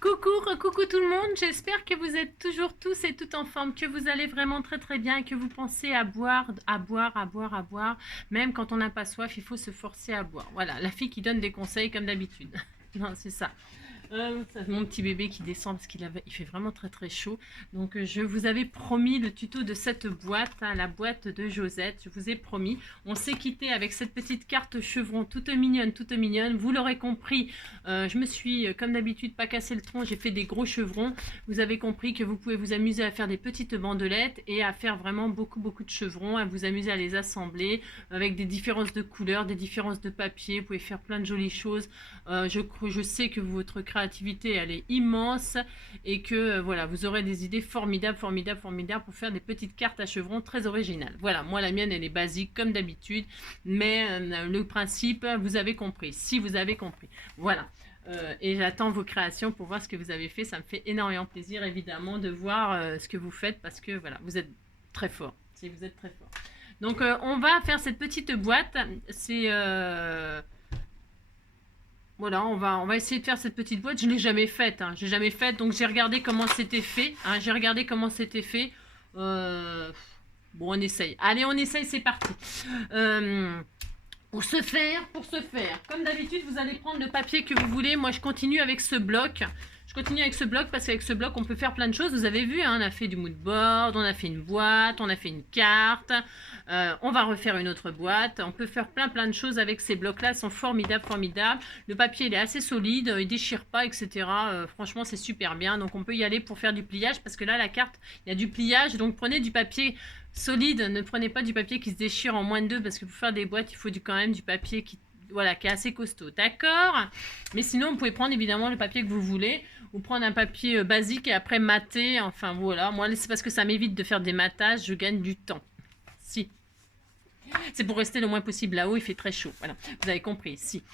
Coucou tout le monde, j'espère que vous êtes toujours tous et toutes en forme, que vous allez vraiment très bien et que vous pensez à boire, à boire. Même quand on n'a pas soif, il faut se forcer à boire. Voilà, la fille qui donne des conseils comme d'habitude. Non, c'est ça. C'est mon petit bébé qui descend parce il fait vraiment très chaud. Donc je vous avais promis le tuto de cette boîte, hein, la boîte de Josette. Je vous ai promis. On s'est quitté avec cette petite carte chevron toute mignonne, toute mignonne. Vous l'aurez compris, je me suis comme d'habitude pas cassé le tronc. J'ai fait des gros chevrons. Vous avez compris que vous pouvez vous amuser à faire des petites bandelettes et à faire vraiment beaucoup de chevrons, à vous amuser à les assembler avec des différences de couleurs, des différences de papier. Vous pouvez faire plein de jolies choses. Je sais que votre créativité elle est immense et que voilà, vous aurez des idées formidables pour faire des petites cartes à chevrons très originales. Voilà, moi la mienne elle est basique comme d'habitude, mais le principe vous avez compris, si vous avez compris. Voilà. Et j'attends vos créations pour voir ce que vous avez fait. Ça me fait énormément plaisir évidemment de voir ce que vous faites parce que voilà, vous êtes très fort. Si vous êtes très fort. Donc on va faire cette petite boîte. C'est voilà, on va essayer de faire cette petite boîte. Je ne l'ai jamais faite, hein. J'ai jamais faite, donc j'ai regardé comment c'était fait. Hein. J'ai regardé comment c'était fait. Bon, on essaye. Allez, on essaye, c'est parti. Pour ce faire, comme d'habitude, vous allez prendre le papier que vous voulez. Moi, je continue avec ce bloc. Je continue avec ce bloc parce qu'avec ce bloc, on peut faire plein de choses. Vous avez vu, hein, on a fait du mood board, on a fait une boîte, on a fait une carte. On va refaire une autre boîte. On peut faire plein de choses avec ces blocs-là. Ils sont formidables. Le papier, il est assez solide, il déchire pas, etc. Franchement, c'est super bien. Donc, on peut y aller pour faire du pliage parce que là, la carte, il y a du pliage. Donc, prenez du papier solide. Ne prenez pas du papier qui se déchire en moins de 2 parce que pour faire des boîtes, il faut quand même du papier qui est assez costaud. D'accord? Mais sinon, vous pouvez prendre évidemment le papier que vous voulez ou prendre un papier basique et après mater. Enfin, voilà. Moi, c'est parce que ça m'évite de faire des matages. Je gagne du temps. Si. C'est pour rester le moins possible là-haut, il fait très chaud. Voilà, vous avez compris, si.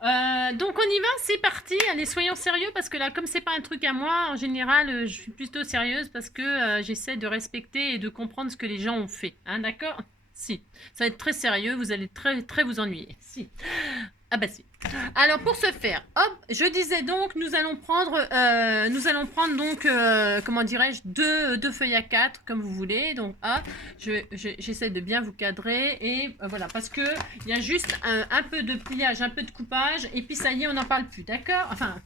Donc on y va, c'est parti. Allez, soyons sérieux parce que là, comme c'est pas un truc à moi, en général, je suis plutôt sérieuse parce que j'essaie de respecter et de comprendre ce que les gens ont fait. Hein, d'accord? Si. Ça va être très sérieux, vous allez très vous ennuyer. Si. Ah bah si. Alors pour ce faire, hop, je disais donc, nous allons prendre donc, comment dirais-je, deux feuilles à 4 comme vous voulez. Donc hop, j'essaie de bien vous cadrer et voilà, parce que il y a juste un peu de pliage, un peu de coupage et puis ça y est, on n'en parle plus, d'accord? Enfin,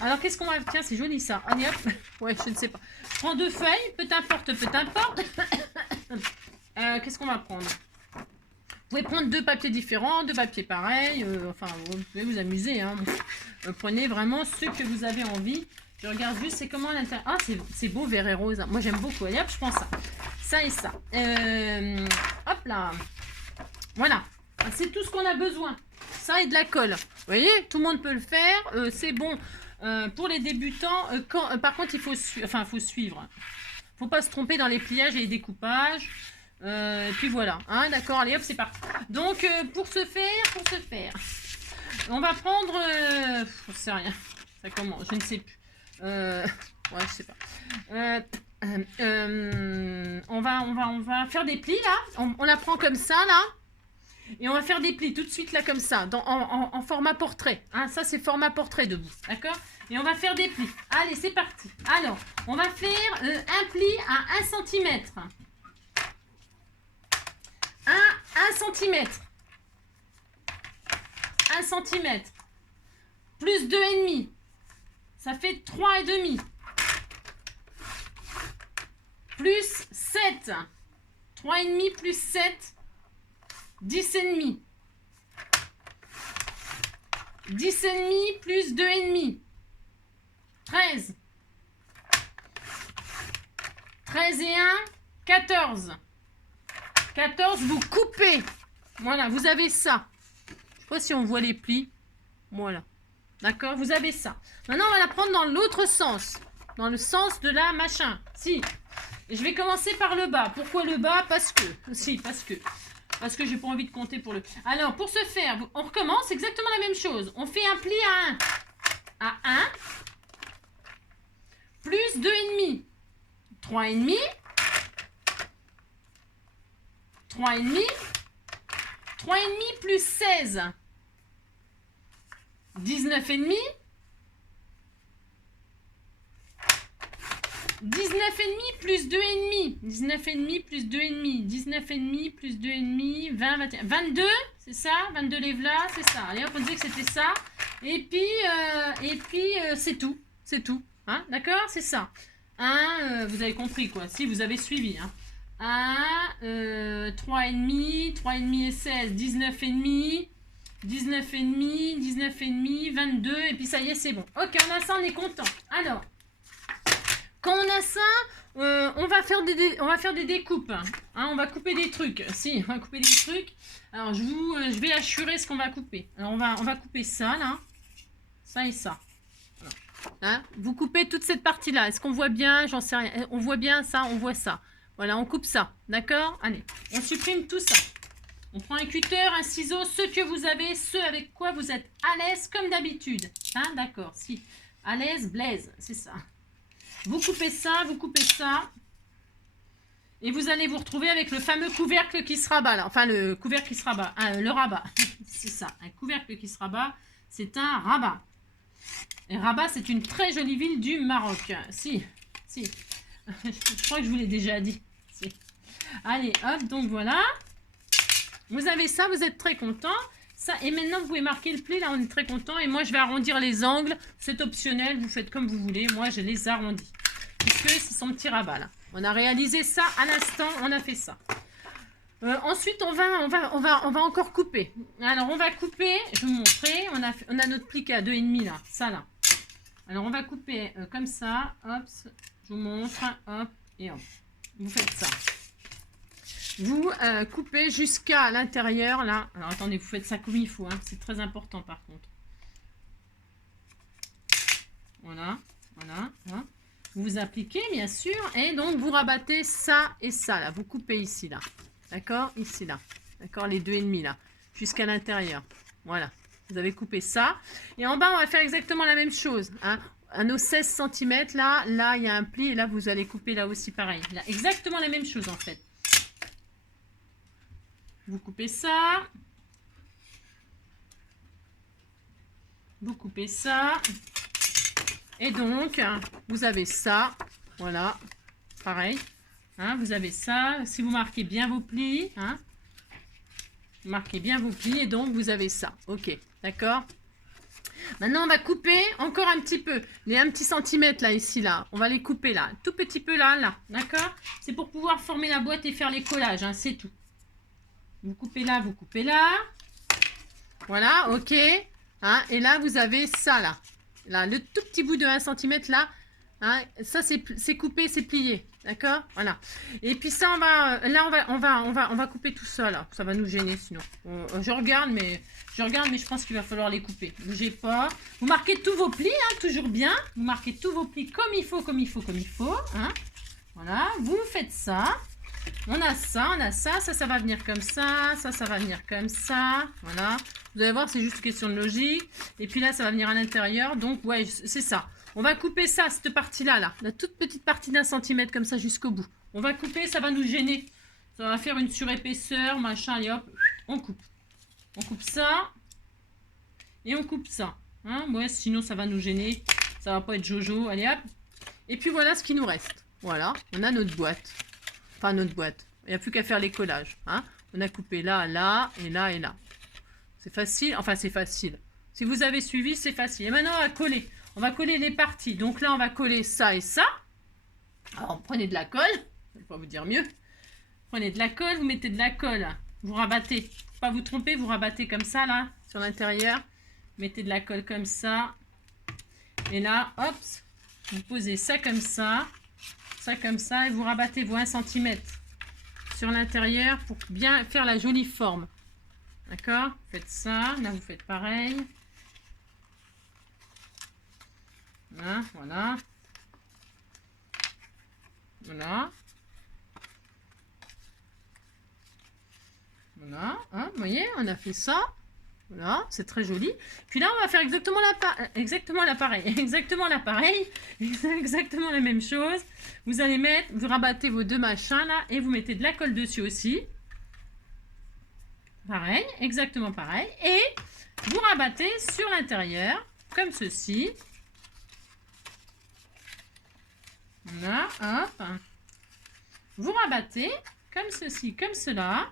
alors qu'est-ce qu'on va, tiens, c'est joli ça. Allez hop, ouais, je ne sais pas. Je prends 2 feuilles, peu importe. Qu'est-ce qu'on va prendre? Vous pouvez prendre 2 papiers différents, 2 papiers pareils, enfin vous pouvez vous amuser, hein. Prenez vraiment ce que vous avez envie. Je regarde juste c'est comment l'intérieur. Ah c'est beau vert et rose, moi j'aime beaucoup. Allez hop, je prends ça et ça. Hop là, voilà, c'est tout ce qu'on a besoin. Ça et de la colle, vous voyez, tout le monde peut le faire, c'est bon. Pour les débutants, par contre il faut suivre, faut pas se tromper dans les pliages et les découpages. Et puis voilà, hein, d'accord, allez hop, c'est parti. Donc pour ce faire, on va prendre, je sais rien, ça commence, je ne sais plus. Ouais, je sais pas. On va faire des plis là. On la prend comme ça là. Et on va faire des plis tout de suite là comme ça, en format portrait. Hein, ça c'est format portrait debout, d'accord? Et on va faire des plis. Allez, c'est parti. Alors, on va faire un pli à 1 cm. 1 cm. 1 cm. Plus 2,5. Ça fait 3,5. Plus 7. 3,5 plus 7. 10,5. 10,5 plus 2,5. 13. 13 et 1, 14. 14, vous coupez. Voilà, vous avez ça. Je sais pas si on voit les plis. Voilà. D'accord, vous avez ça. Maintenant, on va la prendre dans l'autre sens. Dans le sens de la machin. Si. Et je vais commencer par le bas. Pourquoi le bas? Parce que j'ai pas envie de compter pour le... Alors, pour ce faire, on recommence exactement la même chose. On fait un pli à 1. Plus 2,5. 3,5. 3,5. 3,5 plus 16. 19,5. 19,5 plus 2,5. 19,5 plus 2,5. 19,5 plus 2,5. 20, 21. 22, c'est ça? 22 lèvres là, c'est ça. Allez hop, on disait que c'était ça. Et puis c'est tout. C'est tout. Hein? D'accord? C'est ça. Vous avez compris quoi. Si vous avez suivi. 3,5. 3,5 et 16. 19,5. 19,5. 19,5. 22. Et puis ça y est, c'est bon. Ok, on a ça, on est content. Alors. Quand on a ça, on va faire des découpes. On va couper des trucs. Si, on va couper des trucs. Alors, je vais assurer ce qu'on va couper. Alors, on va couper ça, là. Ça et ça. Voilà. Vous coupez toute cette partie-là. Est-ce qu'on voit bien? J'en sais rien. On voit bien ça, on voit ça. Voilà, on coupe ça. D'accord? Allez, on supprime tout ça. On prend un cutter, un ciseau, ceux que vous avez, ceux avec quoi vous êtes à l'aise, comme d'habitude. D'accord, si. À l'aise, blaze, c'est ça. Vous coupez ça, et vous allez vous retrouver avec le fameux couvercle qui se rabat là. Enfin, le couvercle qui se rabat, le rabat, c'est ça, un couvercle qui se rabat, c'est un rabat. Et Rabat, c'est une très jolie ville du Maroc. Si, je crois que je vous l'ai déjà dit. Si. Allez, hop, donc voilà. Vous avez ça, vous êtes très content. Ça, et maintenant, vous pouvez marquer le pli, là, on est très content. Et moi, je vais arrondir les angles. C'est optionnel, vous faites comme vous voulez. Moi, je les arrondis. Puisque c'est son petit rabat, là. On a réalisé ça à l'instant, on a fait ça. Ensuite, on va encore couper. Alors, on va couper, je vais vous montrer. On a notre plique à 2,5, là. Ça, là. Alors, on va couper comme ça. Hop, je vous montre. Hop, et hop. Vous faites ça. Vous coupez jusqu'à l'intérieur, là. Alors, attendez, vous faites ça comme il faut. Hein. C'est très important, par contre. Voilà. Hein. Vous appliquez, bien sûr. Et donc, vous rabattez ça et ça, là. Vous coupez ici, là. D'accord? Ici, là. D'accord? Les 2,5, là. Jusqu'à l'intérieur. Voilà. Vous avez coupé ça. Et en bas, on va faire exactement la même chose. Hein. À nos 16 cm, là, il y a un pli. Et là, vous allez couper là aussi, pareil. Là, exactement la même chose, en fait. Vous coupez ça. Vous coupez ça. Et donc, vous avez ça. Voilà. Pareil. Hein, vous avez ça. Si vous marquez bien vos plis. Hein, vous marquez bien vos plis. Et donc, vous avez ça. Ok. D'accord? Maintenant, on va couper encore un petit peu. Les 1 petit centimètre là, ici, là. On va les couper là. Tout petit peu là, là. D'accord? C'est pour pouvoir former la boîte et faire les collages. Hein, c'est tout. Vous coupez là, vous coupez là. Voilà, ok. Hein, et là, vous avez ça, là. Là, le tout petit bout de 1 cm, là. Hein, ça, c'est coupé, c'est plié. D'accord? Voilà. Et puis ça, on va couper tout ça, là. Ça va nous gêner, sinon. Je regarde, mais je pense qu'il va falloir les couper. Bougez pas. Vous marquez tous vos plis, hein, toujours bien. Vous marquez tous vos plis comme il faut. Hein. Voilà. Vous faites ça. On a ça, ça va venir comme ça, ça va venir comme ça, voilà. Vous allez voir, c'est juste une question de logique. Et puis là, ça va venir à l'intérieur, donc ouais, c'est ça. On va couper ça, cette partie-là, là, la toute petite partie d'1 centimètre comme ça jusqu'au bout. On va couper, ça va nous gêner. Ça va faire une surépaisseur, machin, allez hop, on coupe. On coupe ça, et on coupe ça. Hein, ouais, sinon ça va nous gêner, ça va pas être jojo, allez hop. Et puis voilà ce qui nous reste. Voilà, on a notre boîte. Enfin, notre boîte. Il n'y a plus qu'à faire les collages. Hein. On a coupé là, là, et là, et là. C'est facile. Enfin, c'est facile. Si vous avez suivi, c'est facile. Et maintenant, on va coller. On va coller les parties. Donc là, on va coller ça et ça. Alors, prenez de la colle. Je ne vais pas vous dire mieux. Prenez de la colle, vous mettez de la colle. Vous rabattez. Faut pas vous tromper, vous rabattez comme ça, là, sur l'intérieur. Mettez de la colle comme ça. Et là, hop, vous posez ça comme ça. Ça comme ça, et vous rabattez vos 1 cm sur l'intérieur pour bien faire la jolie forme. D'accord? Faites ça, là vous faites pareil. Voilà, voilà. Voilà. Voilà, hein, vous voyez, on a fait ça. Voilà, c'est très joli. Puis là, on va faire exactement l'appareil. Exactement la même chose. Vous allez mettre, vous rabattez vos deux machins là et vous mettez de la colle dessus aussi. Pareil, exactement pareil. Et vous rabattez sur l'intérieur, comme ceci. Voilà, hop. Vous rabattez comme ceci, comme cela.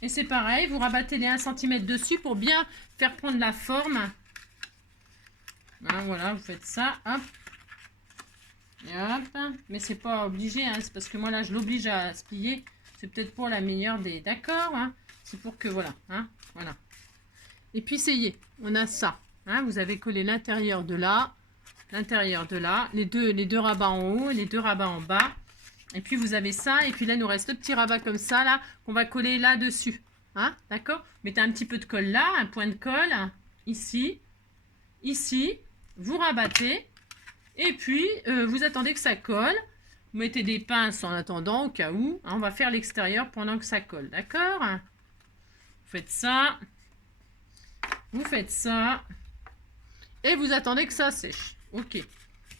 Et c'est pareil, vous rabattez les 1 cm dessus pour bien faire prendre la forme. Hein, voilà, vous faites ça, hop. Et hop. Mais c'est pas obligé, hein, c'est parce que moi là je l'oblige à se plier. C'est peut-être pour la meilleure des... D'accord, hein, c'est pour que, voilà, hein, voilà. Et puis ça y est, on a ça. Hein, vous avez collé l'intérieur de là, les deux rabats en haut, les deux rabats en bas. Et puis vous avez ça, et puis là il nous reste le petit rabat comme ça, là, qu'on va coller là-dessus. Hein, d'accord? Mettez un petit peu de colle là, un point de colle, ici, ici. Vous rabattez, et puis vous attendez que ça colle. Vous mettez des pinces en attendant, au cas où. Hein, on va faire l'extérieur pendant que ça colle, d'accord? Vous faites ça. Vous faites ça. Et vous attendez que ça sèche. Ok.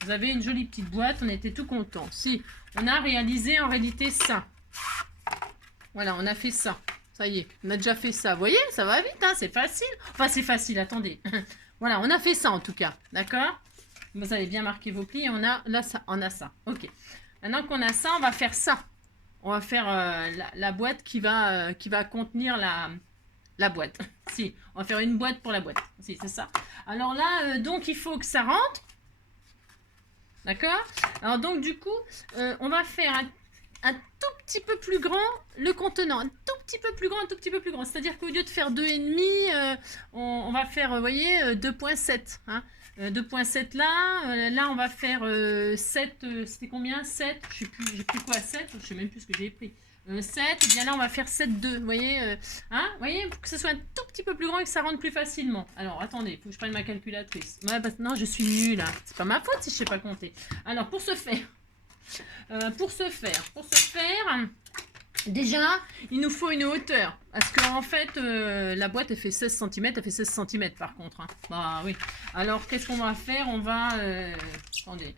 Vous avez une jolie petite boîte, on était tout content. Si, on a réalisé en réalité ça. Voilà, on a fait ça. Ça y est, on a déjà fait ça. Vous voyez, ça va vite, hein, c'est facile. Enfin, c'est facile, attendez. Voilà, on a fait ça en tout cas, d'accord? Vous avez bien marqué vos plis, on a là ça, on a ça. Ok. Maintenant qu'on a ça, on va faire ça. On va faire la boîte qui va contenir la boîte. Si, on va faire une boîte pour la boîte. Si, c'est ça. Alors là, donc il faut que ça rentre. D'accord? Alors donc du coup, on va faire un tout petit peu plus grand le contenant. Un tout petit peu plus grand, un tout petit peu plus grand. C'est-à-dire qu'au lieu de faire 2,5, on va faire, vous voyez, 2,7. Hein? 2,7 là. Là, on va faire 7. C'était combien? 7. Je sais plus, j'ai pris quoi? 7. Je sais même plus ce que j'ai pris. 7. Et bien là, on va faire 7,2. Vous voyez, hein? Vous voyez, pour que ce soit un tout petit peu plus grand et que ça rentre plus facilement. Alors, attendez, il faut que je prenne ma calculatrice. Ouais, parce que non, je suis nulle. Hein. C'est pas ma faute si je sais pas compter. Alors, pour ce faire, déjà, il nous faut une hauteur. Parce qu'en fait, la boîte, elle fait 16 cm. Elle fait 16 cm par contre. Hein. Bah oui. Alors, qu'est-ce qu'on va faire? On va... attendez.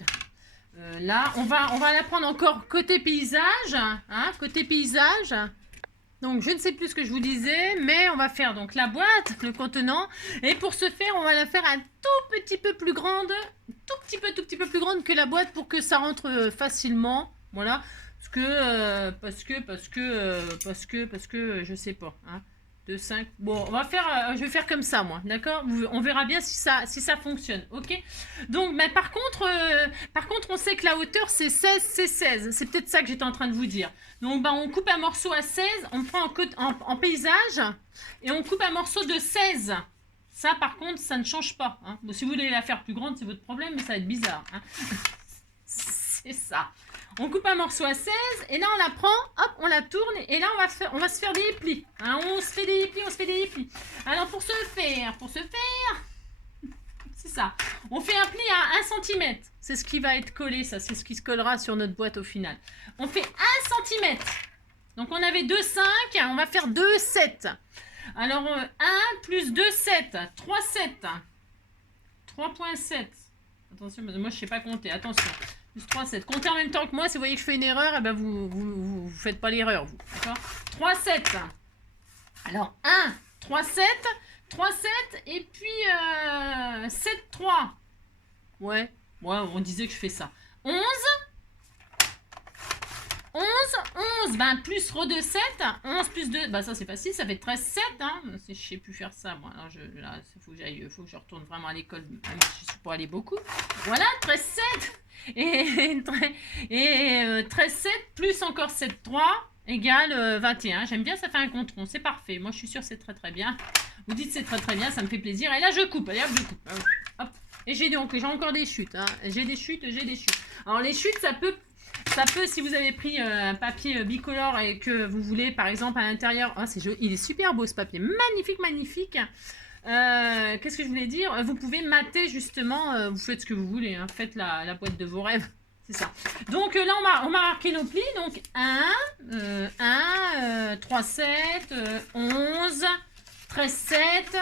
Là, on va la prendre encore côté paysage. Hein, côté paysage. Donc, je ne sais plus ce que je vous disais. Mais on va faire donc la boîte, le contenant. Et pour ce faire, on va la faire un tout petit peu plus grande. Tout petit peu plus grande que la boîte pour que ça rentre facilement. Voilà. Parce que je sais pas. Hein. 2, 5. Bon, on va faire, je vais faire comme ça, moi. D'accord? On verra bien si ça fonctionne. Ok? Donc, mais par contre, on sait que la hauteur, c'est 16, c'est 16. C'est peut-être ça que j'étais en train de vous dire. Donc, bah, on coupe un morceau à 16, on prend en paysage, et on coupe un morceau de 16. Ça, par contre, ça ne change pas. Hein. Bon, si vous voulez la faire plus grande, c'est votre problème, mais ça va être bizarre. Hein. C'est ça. On coupe un morceau à 16 et là on la prend, hop, on la tourne et là on va se faire des plis. Hein, on se fait des plis. Alors pour ce faire, c'est ça. On fait un pli à 1 cm. C'est ce qui va être collé, ça. C'est ce qui se collera sur notre boîte au final. On fait 1 cm. Donc on avait 2,5, on va faire 2,7. Alors 1 plus 2,7, 3,7. 3,7. Attention, moi je sais pas compter, attention. Plus 3, 7. Comptez en même temps que moi. Si vous voyez que je fais une erreur, eh ben vous faites pas l'erreur, vous. D'accord? 3, 7. Alors, 1, 3, 7. 3, 7. Et puis, 7, 3. Ouais, on disait que je fais ça. 11. 11. Ben, plus re de 7. 11 plus 2. Ben, ça, c'est facile. Ça fait 13, 7. Hein. Je sais plus faire ça, moi. Alors, là, il faut que je retourne vraiment à l'école. Même si je suis pas aller beaucoup. Voilà, 13, 7. Et 13, 7 plus encore 7, 3 égale 21. J'aime bien, ça fait un compte rond. C'est parfait. Moi, je suis sûre que c'est très très bien. Vous dites c'est très très bien, ça me fait plaisir. Et là, je coupe. Allez, hop, je coupe. Hop. Et j'ai encore des chutes. Hein. J'ai des chutes. Alors, les chutes, ça peut, si vous avez pris un papier bicolore et que vous voulez, par exemple, à l'intérieur... Oh, c'est joli. Il est super beau, ce papier. Magnifique, magnifique. Qu'est-ce que je voulais dire? Vous pouvez mater justement, vous faites ce que vous voulez, hein, faites la boîte de vos rêves, c'est ça. Donc là on va marquer nos plis, donc 1, 3, 7, 11, 13, 7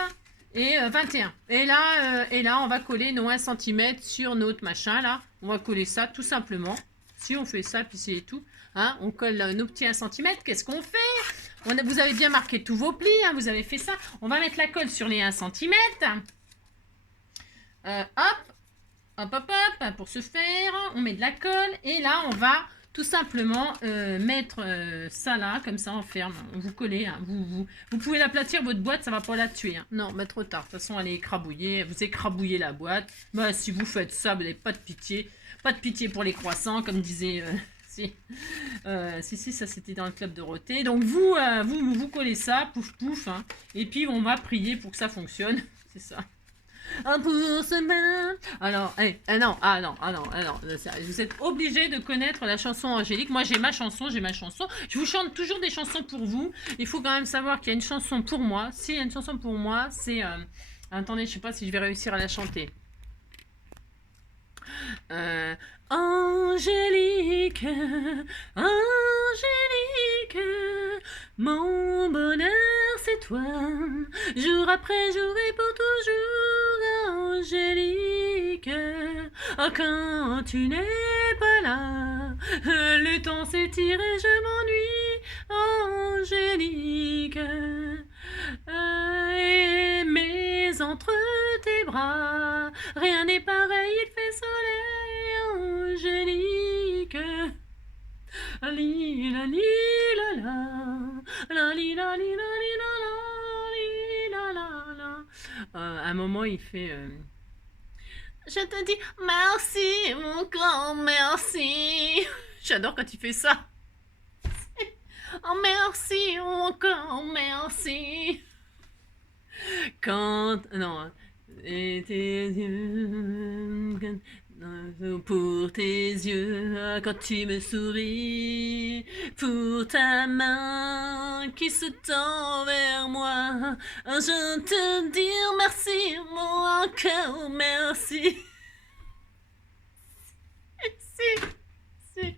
et 21. Et là on va coller nos 1 cm sur notre machin là, on va coller ça tout simplement. Si on fait ça, puis c'est tout, hein, on colle nos petits 1 cm, qu'est-ce qu'on fait? Vous avez bien marqué tous vos plis, hein, vous avez fait ça. On va mettre la colle sur les 1 cm. Hop, pour ce faire, on met de la colle et là on va tout simplement mettre ça là, comme ça on ferme, vous collez, hein, vous pouvez l'aplatir votre boîte, ça va pas la tuer, hein. Non, mais trop tard, de toute façon elle est écrabouillée, vous écrabouillez la boîte, bah, si vous faites ça, vous n'avez pas de pitié pour les croissants, comme disait... si, ça c'était dans le club de Dorothée. Donc vous collez ça, pouf pouf, hein, et puis on va prier pour que ça fonctionne, c'est ça. Pour ce bain. Alors, non, vous êtes obligé de connaître la chanson Angélique. Moi, j'ai ma chanson. Je vous chante toujours des chansons pour vous. Il faut quand même savoir qu'il y a une chanson pour moi. S'il y a une chanson pour moi, c'est... attendez, je sais pas si je vais réussir à la chanter. Angélique, Angélique, mon bonheur c'est toi, jour après jour et pour toujours, Angélique, oh, quand tu n'es pas là, le temps s'étire et je m'ennuie, Angélique, mais entre tes bras, rien n'est pareil, il fait soleil, Angélique. Li la li la la li la li la li la la li la la la. À un moment il fait je te dis merci mon grand merci. J'adore quand il fait ça. Oh merci mon grand merci. Quand non et tes yeux pour tes yeux quand tu me souris, pour ta main qui se tend vers moi, je te dis merci, mon encore merci. Si.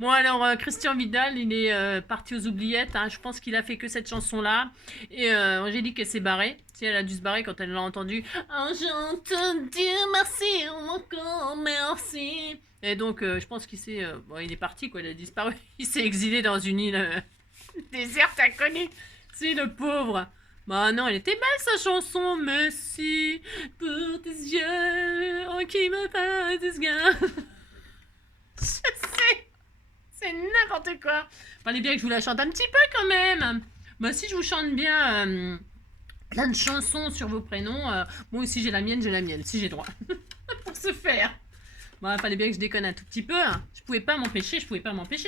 Bon alors Christian Vidal il est parti aux oubliettes, hein. Je pense qu'il a fait que cette chanson là et Angélique elle s'est barrée, si elle a dû se barrer quand elle l'a entendu, je te dis merci encore merci, et donc je pense qu'il s'est bon, il est parti quoi, il a disparu, il s'est exilé dans une île déserte inconnue, c'est le pauvre. Bah non, elle était belle sa chanson, merci pour tes yeux qui me fassent gain. Je sais, c'est n'importe quoi. Fallait bien que je vous la chante un petit peu quand même. Bah si je vous chante bien plein de chansons sur vos prénoms, moi aussi j'ai la mienne, si j'ai droit. Pour se faire. Bah fallait bien que je déconne un tout petit peu, hein. Je pouvais pas m'empêcher,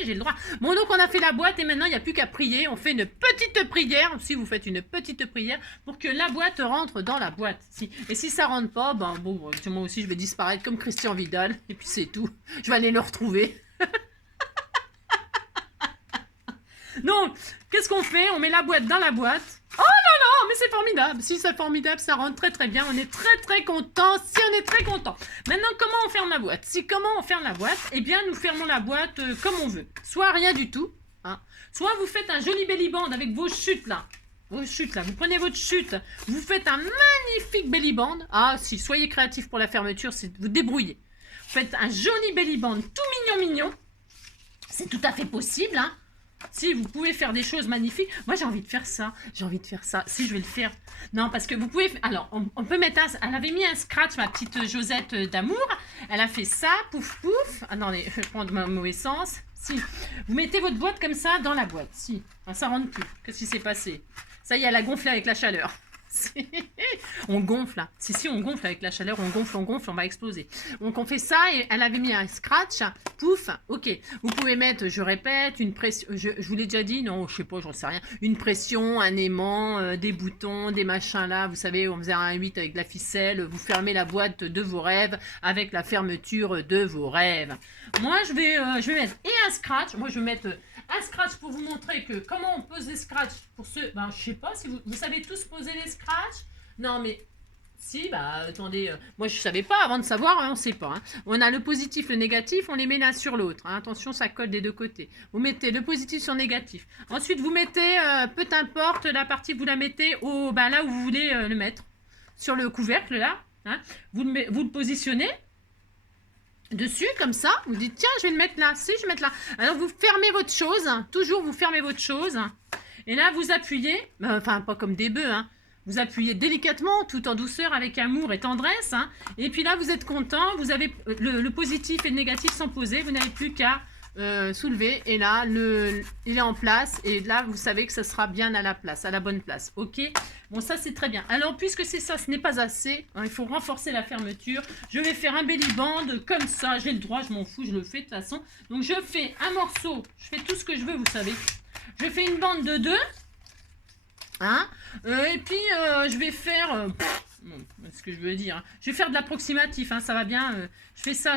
j'ai le droit. Bon donc on a fait la boîte et maintenant il n'y a plus qu'à prier. On fait une petite prière, si vous faites une petite prière, pour que la boîte rentre dans la boîte. Si. Et si ça rentre pas, ben bon, moi aussi je vais disparaître comme Christian Vidal, et puis c'est tout. Je vais aller le retrouver. Donc, qu'est-ce qu'on fait? On met la boîte dans la boîte. Oh là là, mais c'est formidable. Si c'est formidable, ça rentre très très bien. On est très très content. Si on est très content. Maintenant, comment on ferme la boîte? Comment on ferme la boîte? Eh bien, nous fermons la boîte comme on veut. Soit rien du tout, hein. Soit vous faites un joli belly band avec vos chutes là. Vous prenez votre chute, vous faites un magnifique belly band. Ah si, soyez créatifs pour la fermeture, c'est vous débrouillez. Vous faites un joli belly band tout mignon. C'est tout à fait possible, hein. Si, vous pouvez faire des choses magnifiques. Moi, j'ai envie de faire ça. Si, je vais le faire. Non, parce que vous pouvez... Alors, on peut mettre... Elle avait mis un scratch, ma petite Josette d'amour. Elle a fait ça, pouf, pouf. Attendez, je vais prendre mon mauvais sens. Si, vous mettez votre boîte comme ça dans la boîte. Si, enfin, ça rentre plus. Qu'est-ce qui s'est passé? Ça y est, elle a gonflé avec la chaleur. On gonfle là. Si, on gonfle avec la chaleur, on gonfle, on va exploser. Donc on fait ça et elle avait mis un scratch, pouf, ok. Vous pouvez mettre, je répète, une pression, je vous l'ai déjà dit, non, je sais pas, j'en sais rien. Une pression, un aimant, des boutons, des machins là, vous savez, on faisait un 8 avec de la ficelle, vous fermez la boîte de vos rêves avec la fermeture de vos rêves. Moi je vais mettre et un scratch, moi je vais mettre un scratch pour vous montrer que comment on pose des scratchs pour ceux, ben je sais pas si vous savez tous poser les scratchs. Non mais si, bah attendez, moi je savais pas avant de savoir, hein, on sait pas. Hein. On a le positif, le négatif, on les met l'un sur l'autre. Hein. Attention, ça colle des deux côtés. Vous mettez le positif sur le négatif. Ensuite vous mettez, peu importe la partie, vous la mettez au, ben, là où vous voulez le mettre, sur le couvercle là. Hein. Vous le positionnez dessus comme ça, vous dites tiens je vais le mettre là, si je vais mettre là, alors vous fermez votre chose, toujours vous fermez votre chose, et là vous appuyez, enfin pas comme des bœufs, hein. Vous appuyez délicatement, tout en douceur, avec amour et tendresse. Hein. Et puis là, vous êtes content, vous avez le positif et le négatif sont posés, vous n'avez plus qu'à soulever. Et là, il est en place. Et là, vous savez que ça sera bien à la place, à la bonne place. Ok? Bon, ça, c'est très bien. Alors, puisque c'est ça, ce n'est pas assez. Hein, il faut renforcer la fermeture. Je vais faire un belly band comme ça. J'ai le droit, je m'en fous, je le fais de toute façon. Donc, je fais un morceau. Je fais tout ce que je veux, vous savez. Je fais une bande de 2. Hein, et puis je vais faire ce que je veux dire, hein. Je vais faire de l'approximatif, hein, ça va bien, je fais ça,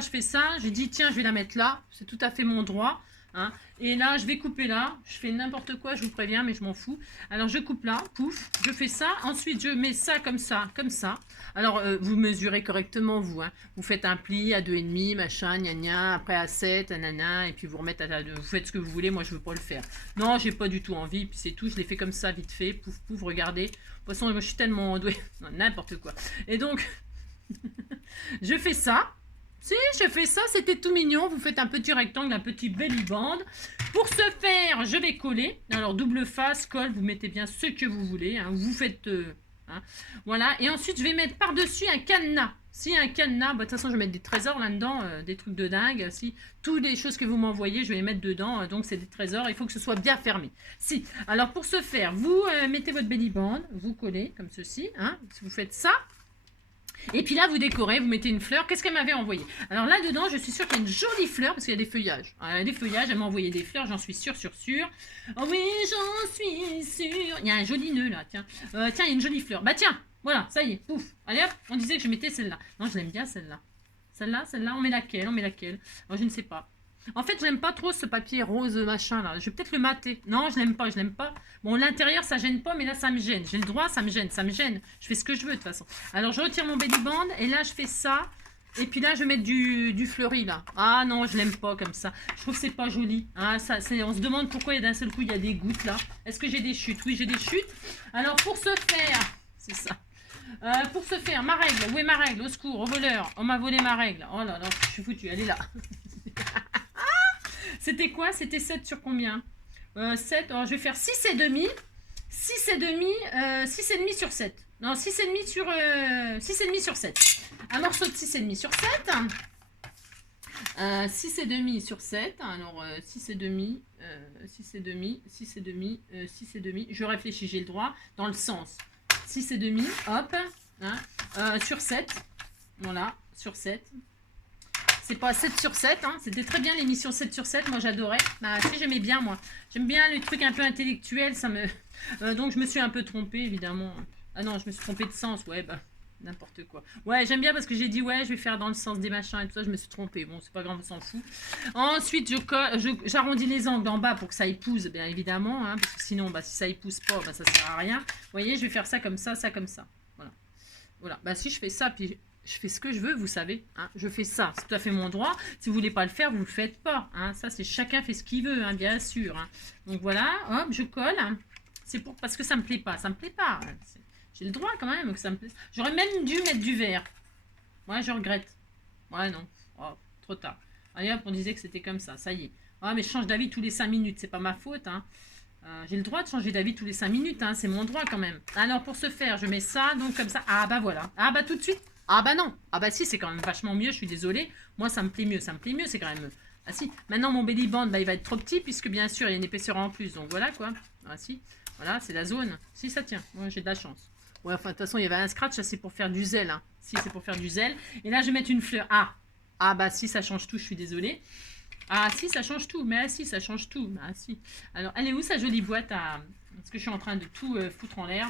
j'ai dit tiens je vais la mettre là, c'est tout à fait mon droit, hein. Et là je vais couper là, je fais n'importe quoi, je vous préviens mais je m'en fous. Alors je coupe là, pouf, je fais ça, ensuite je mets ça comme ça, alors vous mesurez correctement vous, hein. Vous faites un pli à 2,5, machin, gna gna, après à 7, nanana, et puis vous remettez à 2, vous faites ce que vous voulez, moi je veux pas le faire. Non, j'ai pas du tout envie, puis c'est tout, je l'ai fait comme ça vite fait, pouf pouf, regardez. De toute façon, moi je suis tellement douée, n'importe quoi. Et donc, je fais ça. Si, je fais ça, c'était tout mignon. Vous faites un petit rectangle, un petit belly band. Pour ce faire, je vais coller. Alors, double face, colle, vous mettez bien ce que vous voulez. Hein. Vous faites... hein. Voilà. Et ensuite, je vais mettre par-dessus un cadenas. Si, un cadenas, bah, de toute façon, je vais mettre des trésors là-dedans, des trucs de dingue. Si, toutes les choses que vous m'envoyez, je vais les mettre dedans. Donc, c'est des trésors. Il faut que ce soit bien fermé. Si. Alors, pour ce faire, vous mettez votre belly band. Vous collez comme ceci. Hein. Si vous faites ça. Et puis là, vous décorez, vous mettez une fleur. Qu'est-ce qu'elle m'avait envoyé? Alors là-dedans, je suis sûre qu'il y a une jolie fleur, parce qu'il y a des feuillages. Alors, il y a des feuillages, elle m'a envoyé des fleurs, j'en suis sûre. Oh oui, j'en suis sûre. Il y a un joli nœud là, tiens. Tiens, il y a une jolie fleur. Bah tiens, voilà, ça y est, pouf. Allez hop, on disait que je mettais celle-là. Non, je l'aime bien celle-là. Celle-là, on met laquelle? Alors, je ne sais pas. En fait, j'aime pas trop ce papier rose machin là. Je vais peut-être le mater. Non, je l'aime pas. Bon, l'intérieur, ça gêne pas, mais là, ça me gêne. J'ai le droit, ça me gêne. Je fais ce que je veux de toute façon. Alors, je retire mon belly band et là, je fais ça. Et puis là, je vais mettre du fleuri là. Ah non, je l'aime pas comme ça. Je trouve que c'est pas joli. Ah, on se demande pourquoi d'un seul coup, il y a des gouttes là. Est-ce que j'ai des chutes? Oui, j'ai des chutes. Alors, pour ce faire, c'est ça. Pour ce faire, ma règle. Où est ma règle? Au secours, au voleur. On m'a volé ma règle. Oh là là, je suis foutue. Elle est là. C'était quoi? C'était 7 sur combien? 7, alors je vais faire 6 et demi. 6 et demi sur 7. Non, 6 et demi sur 6 et demi sur 7. Un morceau de 6 et demi sur 7. 6 et demi sur 7. Alors 6 et demi, 6 et demi, 6 et demi, 6 et demi. Je réfléchis, j'ai le droit dans le sens. 6 et demi, hop, hein, sur 7. Voilà, sur 7. C'est pas 7 sur 7, hein. C'était très bien l'émission 7 sur 7, moi j'adorais. Ah, si, j'aimais bien, moi. J'aime bien les trucs un peu intellectuels, ça me... donc je me suis un peu trompée, évidemment. Ah non, je me suis trompée de sens, ouais, bah, n'importe quoi. Ouais, j'aime bien parce que j'ai dit, ouais, je vais faire dans le sens des machins et tout ça, je me suis trompée. Bon, c'est pas grave, on s'en fout. Ensuite, j'arrondis les angles en bas pour que ça épouse, bien évidemment, hein, parce que sinon, bah, si ça épouse pas, bah, ça sert à rien. Vous voyez, je vais faire ça comme ça, comme ça. Voilà. Voilà, bah si je fais ça, puis... Je fais ce que je veux, vous savez. Hein. Je fais ça, c'est tout à fait mon droit. Si vous voulez pas le faire, vous le faites pas. Hein. Ça, c'est chacun fait ce qu'il veut, hein, bien sûr. Hein. Donc voilà, hop, je colle. C'est parce que ça me plaît pas. Ça me plaît pas. J'ai le droit quand même que ça me plaise. J'aurais même dû mettre du vert. Ouais, je regrette. Ouais, non. Oh, trop tard. Allez hop, on disait que c'était comme ça. Ça y est. Ah, mais je change d'avis tous les 5 minutes. C'est pas ma faute. Hein. J'ai le droit de changer d'avis tous les 5 minutes. Hein. C'est mon droit quand même. Alors, pour ce faire, je mets ça. Donc, comme ça. Ah, bah voilà. Ah, bah tout de suite. Ah bah non, ah bah si, c'est quand même vachement mieux, je suis désolée. Moi, ça me plaît mieux, c'est quand même... Ah si, maintenant mon belly band, bah, il va être trop petit, puisque bien sûr, il y a une épaisseur en plus. Donc voilà, quoi. Ah si, voilà, c'est la zone. Si, ça tient, moi j'ai de la chance. Ouais, enfin, de toute façon, il y avait un scratch, ça c'est pour faire du zèle. Hein. Si, c'est pour faire du zèle. Et là, je vais mettre une fleur. Ah bah si, ça change tout, je suis désolée. Ah si, ça change tout, mais ah si, ça change tout. Ah si. Alors, elle est où sa jolie boîte à... Parce que je suis en train de tout foutre en l'air.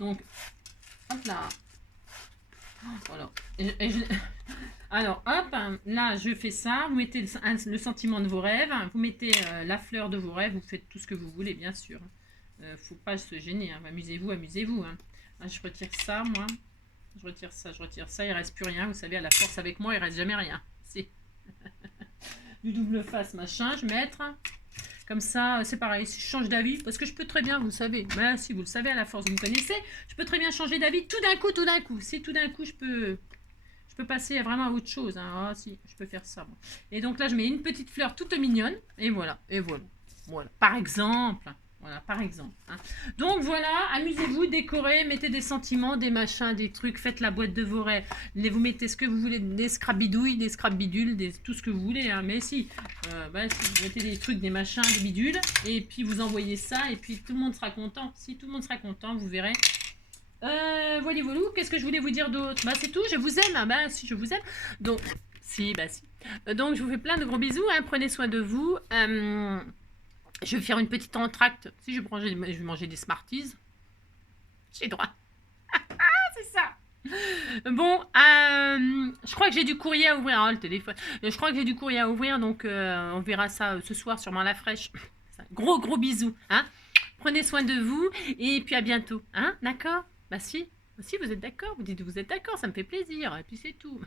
Donc, hop là. Voilà. Alors, hop, là, je fais ça. Vous mettez le sentiment de vos rêves. Vous mettez la fleur de vos rêves. Vous faites tout ce que vous voulez, bien sûr. Faut pas se gêner. Hein. Amusez-vous, amusez-vous. Hein. Là, je retire ça, moi. Je retire ça. Il reste plus rien. Vous savez, à la force avec moi, il reste jamais rien. Si. Du double face, machin. Je vais mettre... Comme ça, c'est pareil, si je change d'avis, parce que je peux très bien, vous le savez, ben, si vous le savez à la force, vous me connaissez, je peux très bien changer d'avis tout d'un coup. Si tout d'un coup, je peux passer vraiment à autre chose. Hein. Ah, si, je peux faire ça. Moi. Et donc là, je mets une petite fleur toute mignonne, et voilà, Voilà. Par exemple, Voilà, par exemple. Hein. Donc voilà, amusez-vous, décorez, mettez des sentiments, des machins, des trucs, faites la boîte de vos rêves. Vous mettez ce que vous voulez, des scrabidouilles, des scrapbidules, tout ce que vous voulez. Hein. Mais si, si, vous mettez des trucs, des machins, des bidules, et puis vous envoyez ça, et puis tout le monde sera content. Si tout le monde sera content, vous verrez. Voilà, qu'est-ce que je voulais vous dire d'autre? Bah c'est tout, je vous aime. Ah, bah si, je vous aime. Donc, si, bah si. Donc je vous fais plein de gros bisous, hein. Prenez soin de vous. Je vais faire une petite entracte. Si je vais manger des Smarties, j'ai droit. C'est ça. Bon, je crois que j'ai du courrier à ouvrir. Oh, le téléphone. Je crois que j'ai du courrier à ouvrir, donc on verra ça ce soir sûrement à la fraîche. Gros bisous. Hein. Prenez soin de vous et puis à bientôt. Hein, d'accord? Bah si, vous êtes d'accord. Vous dites que vous êtes d'accord, ça me fait plaisir. Et puis c'est tout.